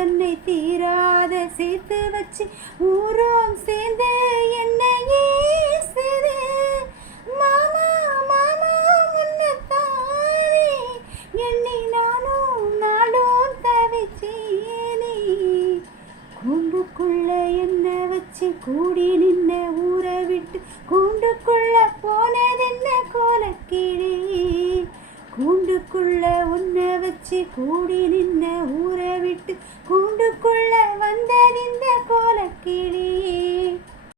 தன்னை தீராத சேர்த்து வச்சு ஊரோம் சேர்ந்து என்னையே சேது மாமா மாமா முன்னத்தானே எண்ணி நானும் நாடும் தவிச்சேனே கூண்டுக்குள்ள என்ன வச்சு கூடி நின்ன ஊரை விட்டு கூண்டுக்குள்ள போனதென்ன கோலக்கிளி கூண்டுக்குள்ள உன்னை வச்சு கூடி நின்ன ஊரை விட்டு கூண்டுக்குள்ள வந்ததின்